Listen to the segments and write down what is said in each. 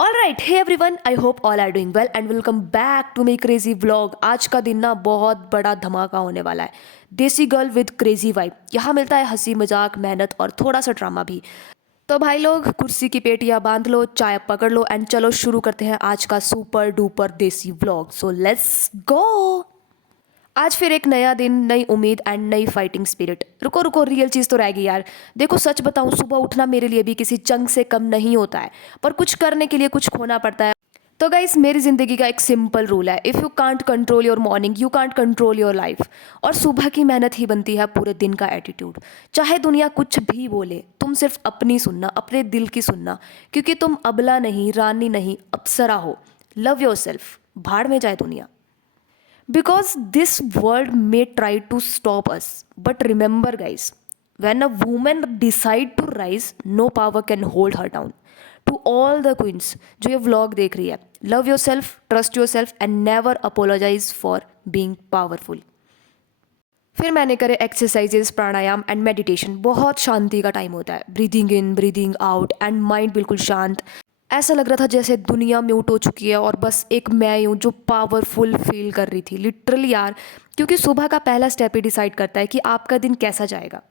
All right, hey everyone, I hope all are doing well and welcome back to my crazy vlog. आज का दिन ना बहुत बड़ा धमाका होने वाला है। देसी गर्ल विद क्रेजी वाइब। यहाँ मिलता है हंसी मजाक, मेहनत और थोड़ा सा ड्रामा भी। तो भाई लोग, कुर्सी की पेटियां बांध लो, चाय पकड़ लो एंड चलो शुरू करते हैं आज का सुपर डुपर देसी व्लॉग। So let's go. आज फिर एक नया दिन, नई उम्मीद एंड नई फाइटिंग स्पिरिट। रुको रुको, रियल चीज़ तो रह गई यार। देखो सच बताऊं, सुबह उठना मेरे लिए भी किसी जंग से कम नहीं होता है, पर कुछ करने के लिए कुछ खोना पड़ता है। तो गाइस, मेरी ज़िंदगी का एक सिंपल रूल है, if you can't control your morning you can't control your life. और सुबह की मेहनत ही बनती है पूरे दिन का एटीट्यूड। चाहे दुनिया कुछ भी बोले, तुम सिर्फ अपनी सुनना, अपने दिल की सुनना, क्योंकि तुम अबला नहीं, रानी नहीं, अप्सरा हो। लव योर सेल्फ, भाड़ में जाए दुनिया। Because this world may try to stop us. But remember, guys, when a woman decide to rise, no power can hold her down. To all the queens जो ये vlog देख रही है, love yourself, trust yourself and never apologize for being powerful. फिर मैंने करे exercises, pranayama and meditation. बहुत शांति का टाइम होता है, breathing in breathing out and mind बिल्कुल शांत। ऐसा लग रहा था जैसे दुनिया म्यूट हो चुकी है और बस एक मैं हूँ जो पावरफुल फील कर रही थी, लिटरली यार। क्योंकि सुबह का पहला स्टेप ही डिसाइड करता है कि आपका दिन कैसा जाएगा।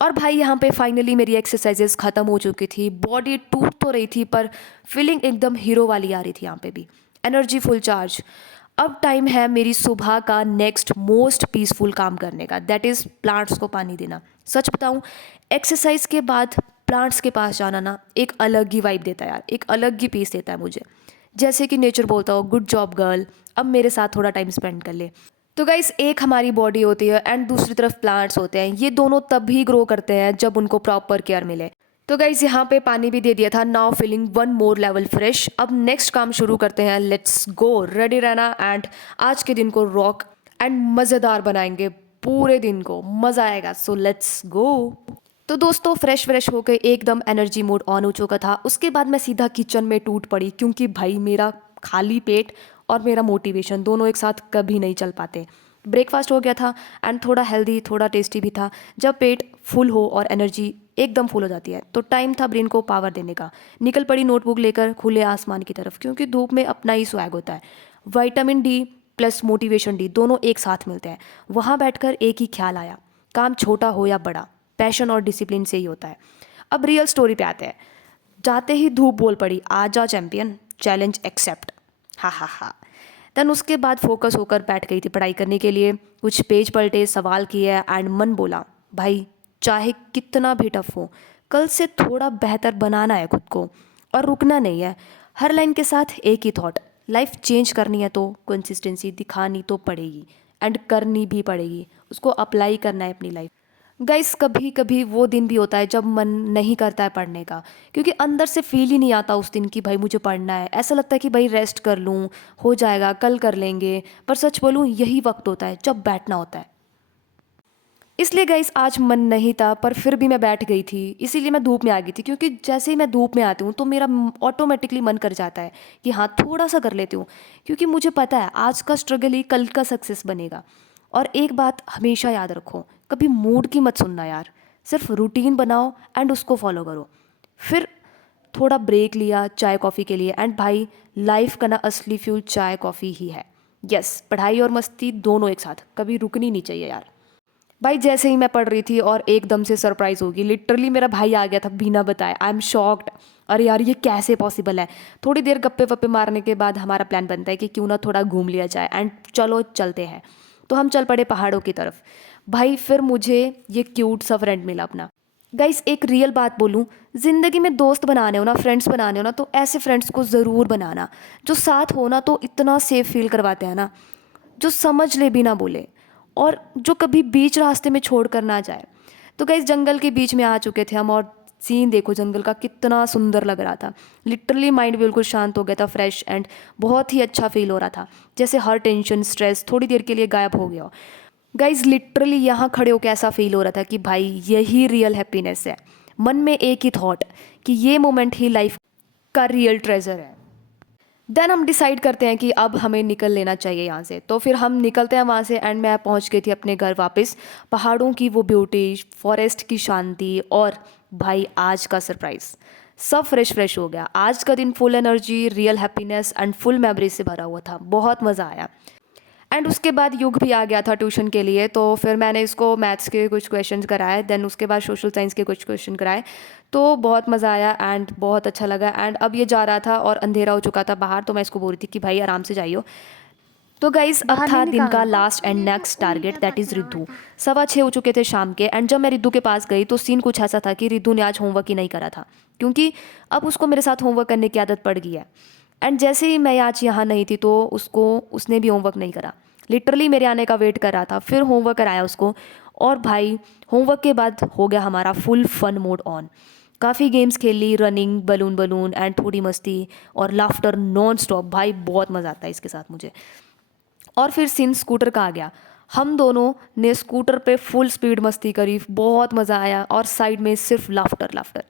और भाई यहाँ पे फाइनली मेरी एक्सरसाइजेस ख़त्म हो चुकी थी। बॉडी टूट तो रही थी पर फीलिंग एकदम हीरो वाली आ रही थी। यहाँ पे भी एनर्जी फुल चार्ज। अब टाइम है मेरी सुबह का नेक्स्ट मोस्ट पीसफुल काम करने का, दैट इज़ प्लांट्स को पानी देना। सच बताऊँ, एक्सरसाइज के बाद प्लांट्स के पास जाना ना एक अलग ही वाइब देता है यार, एक अलग ही पीस देता है मुझे। जैसे कि नेचर बोलता हो, गुड जॉब गर्ल, अब मेरे साथ थोड़ा टाइम स्पेंड कर ले। तो गाइस, एक हमारी बॉडी होती है एंड दूसरी तरफ प्लांट्स होते हैं। ये दोनों तभी ग्रो करते हैं जब उनको प्रॉपर केयर मिले। तो गाइस, यहाँ पे पानी भी दे दिया था। Now feeling one more level fresh. अब नेक्स्ट काम शुरू करते हैं, लेट्स गो। रेडी रहना एंड आज के दिन को रॉक एंड मज़ेदार बनाएंगे। पूरे दिन को मज़ा आएगा, सो लेट्स गो। तो दोस्तों, फ्रेश होकर एकदम एनर्जी मोड ऑन हो चुका था। उसके बाद मैं सीधा किचन में टूट पड़ी, क्योंकि भाई मेरा खाली पेट और मेरा मोटिवेशन दोनों एक साथ कभी नहीं चल पाते। ब्रेकफास्ट हो गया था एंड थोड़ा हेल्दी, थोड़ा टेस्टी भी था। जब पेट फुल हो और एनर्जी एकदम फुल हो जाती है तो टाइम था ब्रेन को पावर देने का। निकल पड़ी नोटबुक लेकर खुले आसमान की तरफ, क्योंकि धूप में अपना ही स्वैग होता है। Vitamin D plus motivation D दोनों एक साथ मिलते हैं। वहाँ बैठकर एक ही ख्याल आया, काम छोटा हो या बड़ा, पैशन और डिसिप्लिन से ही होता है। अब रियल स्टोरी पे आते हैं। जाते ही धूप बोल पड़ी, आ जा चैंपियन, चैलेंज एक्सेप्ट। हा हा हा। देन उसके बाद फोकस होकर बैठ गई थी पढ़ाई करने के लिए। कुछ पेज पलटे, सवाल किए एंड मन बोला, भाई चाहे कितना भी टफ हो, कल से थोड़ा बेहतर बनाना है खुद को और रुकना नहीं है। हर लाइन के साथ एक ही थॉट, लाइफ चेंज करनी है तो कंसिस्टेंसी दिखानी तो पड़ेगी एंड करनी भी पड़ेगी। उसको अप्लाई करना है अपनी लाइफ। गाइस, कभी कभी वो दिन भी होता है जब मन नहीं करता है पढ़ने का, क्योंकि अंदर से फील ही नहीं आता उस दिन कि भाई मुझे पढ़ना है। ऐसा लगता है कि भाई रेस्ट कर लूँ, हो जाएगा, कल कर लेंगे। पर सच बोलूँ, यही वक्त होता है जब बैठना होता है। इसलिए गाइस, आज मन नहीं था पर फिर भी मैं बैठ गई थी। इसीलिए मैं धूप में आ गई थी, क्योंकि जैसे ही मैं धूप में आती हूँ तो मेरा ऑटोमेटिकली मन कर जाता है कि हाँ थोड़ा सा कर लेती हूँ, क्योंकि मुझे पता है आज का स्ट्रगल ही कल का सक्सेस बनेगा। और एक बात हमेशा याद रखो, कभी मूड की मत सुनना यार। सिर्फ रूटीन बनाओ एंड उसको फॉलो करो। फिर थोड़ा ब्रेक लिया चाय कॉफ़ी के लिए एंड भाई, लाइफ का ना असली फ्यूल चाय कॉफ़ी ही है। यस, पढ़ाई और मस्ती दोनों एक साथ, कभी रुकनी नहीं चाहिए यार। भाई जैसे ही मैं पढ़ रही थी और एकदम से सरप्राइज़ होगी, लिटरली मेरा भाई आ गया था बिना बताए। I am shocked. अरे यार, ये कैसे पॉसिबल है। थोड़ी देर गप्पे वप्पे मारने के बाद हमारा प्लान बनता है कि क्यों ना थोड़ा घूम लिया जाए एंड चलो चलते हैं। तो हम चल पड़े पहाड़ों की तरफ। भाई फिर मुझे ये क्यूट सा फ्रेंड मिला अपना। गाइस, एक रियल बात बोलूँ, ज़िंदगी में दोस्त बनाने हो ना, फ्रेंड्स बनाने हो ना, तो ऐसे फ्रेंड्स को ज़रूर बनाना जो साथ हो ना तो इतना सेफ फील करवाते हैं ना, जो समझ ले भी ना बोले और जो कभी बीच रास्ते में छोड़ कर ना जाए। तो गाइस, जंगल के बीच में आ चुके थे हम और सीन देखो जंगल का कितना सुंदर लग रहा था। लिटरली माइंड बिल्कुल शांत हो गया था, फ्रेश एंड बहुत ही अच्छा फील हो रहा था, जैसे हर टेंशन स्ट्रेस थोड़ी देर के लिए गायब हो गया हो। गाइज, लिटरली यहाँ खड़े होकर ऐसा फील हो रहा था कि भाई यही रियल हैप्पीनेस है। मन में एक ही थॉट कि ये मोमेंट ही लाइफ का रियल ट्रेजर है। देन हम डिसाइड करते हैं कि अब हमें निकल लेना चाहिए यहाँ से। तो फिर हम निकलते हैं वहाँ से एंड मैं पहुँच गई थी अपने घर वापस। पहाड़ों की वो ब्यूटी, फॉरेस्ट की शांति और भाई आज का सरप्राइज़। सब फ्रेश हो गया। आज का दिन full energy, real happiness and full memories से भरा हुआ था। बहुत मज़ा आया। एंड उसके बाद युग भी आ गया था ट्यूशन के लिए, तो फिर मैंने इसको मैथ्स के कुछ क्वेश्चंस कराए, देन उसके बाद सोशल साइंस के कुछ क्वेश्चन कराए। तो बहुत मज़ा आया एंड बहुत अच्छा लगा। एंड अब ये जा रहा था और अंधेरा हो चुका था बाहर, तो मैं इसको बोल रही थी कि भाई आराम से जाइयो। तो गाइस अब बाहर था नहीं दिन का निकालना। Last and next target, that is Riddhu. 6:15 हो चुके थे शाम के। एंड जब मैं रिद्धू के पास गई तो सीन कुछ ऐसा था कि रिद्धू ने आज होमवर्क ही नहीं करा था, क्योंकि अब उसको मेरे साथ होमवर्क करने की आदत पड़ गई है। एंड जैसे ही मैं आज यहाँ नहीं थी तो उसने भी होमवर्क नहीं करा। लिटरली मेरे आने का वेट कर रहा था, फिर होमवर्क कराया उसको। और भाई होमवर्क के बाद हो गया हमारा फुल फन मोड ऑन। काफ़ी गेम्स खेली, रनिंग, बलून बलून एंड थोड़ी मस्ती और लाफ्टर नॉन स्टॉप। भाई बहुत मज़ा आता है इसके साथ मुझे। और फिर सीन स्कूटर का आ गया। हम दोनों ने स्कूटर पे फुल स्पीड मस्ती करी, बहुत मज़ा आया और साइड में सिर्फ लाफ्टर लाफ्टर,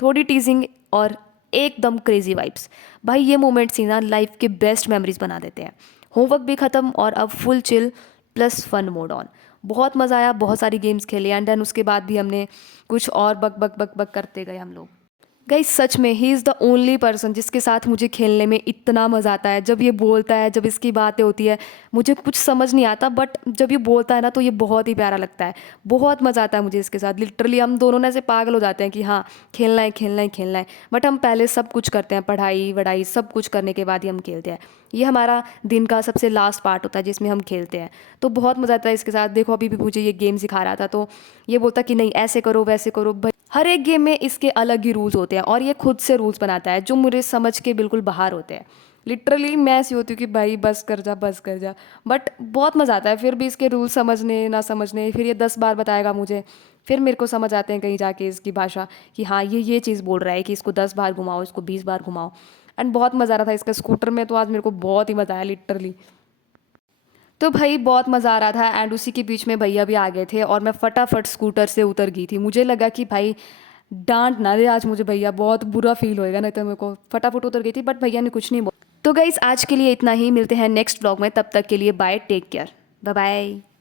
थोड़ी टीजिंग और एकदम क्रेजी वाइब्स। भाई ये मोमेंट्स ही ना लाइफ के बेस्ट मेमोरीज बना देते हैं। होमवर्क भी ख़त्म और अब full chill plus fun mode on. बहुत मज़ा आया, बहुत सारी गेम्स खेली एंड देन उसके बाद भी हमने कुछ और बक बक बक बक करते गए हम लोग। गाइस सच में he is the only person जिसके साथ मुझे खेलने में इतना मज़ा आता है। जब ये बोलता है, जब इसकी बातें होती है, मुझे कुछ समझ नहीं आता, बट जब ये बोलता है ना तो ये बहुत ही प्यारा लगता है। बहुत मज़ा आता है मुझे इसके साथ। लिटरली हम दोनों ना ऐसे पागल हो जाते हैं कि हाँ खेलना है खेलना है खेलना है। बट हम पहले सब कुछ करते हैं, पढ़ाई वढ़ाई सब कुछ करने के बाद ही हम खेलते हैं। ये हमारा दिन का सबसे लास्ट पार्ट होता है जिसमें हम खेलते हैं। तो बहुत मज़ा आता है इसके साथ। देखो अभी भी मुझे ये गेम सिखा रहा था, तो ये बोलता कि नहीं ऐसे करो वैसे करो। हर एक गेम में इसके अलग ही रूल्स होते हैं और ये खुद से रूल्स बनाता है जो मुझे समझ के बिल्कुल बाहर होते हैं। लिटरली मैं ऐसी होती हूँ कि भाई बस कर जा बस कर जा, बट बहुत मज़ा आता है फिर भी इसके रूल्स समझने ना समझने। फिर ये 10 बार बताएगा मुझे, फिर मेरे को समझ आते हैं कहीं जाके इसकी भाषा कि हाँ ये चीज़ बोल रहा है कि इसको 10 बार घुमाओ, इसको 20 बार घुमाओ। एंड बहुत मज़ा आ रहा था इसका स्कूटर में, तो आज मेरे को बहुत ही मज़ा आया लिटरली। तो भाई बहुत मज़ा आ रहा था एंड उसी के बीच में भैया भी आ गए थे और मैं फटाफट स्कूटर से उतर गई थी। मुझे लगा कि भाई डांट ना दे आज मुझे भैया, बहुत बुरा फील होएगा, नहीं तो मेरे को फटाफट उतर गई थी, बट भैया ने कुछ नहीं बोला। तो गाइस आज के लिए इतना ही, मिलते हैं नेक्स्ट व्लॉग में, तब तक के लिए bye, take care, bye bye.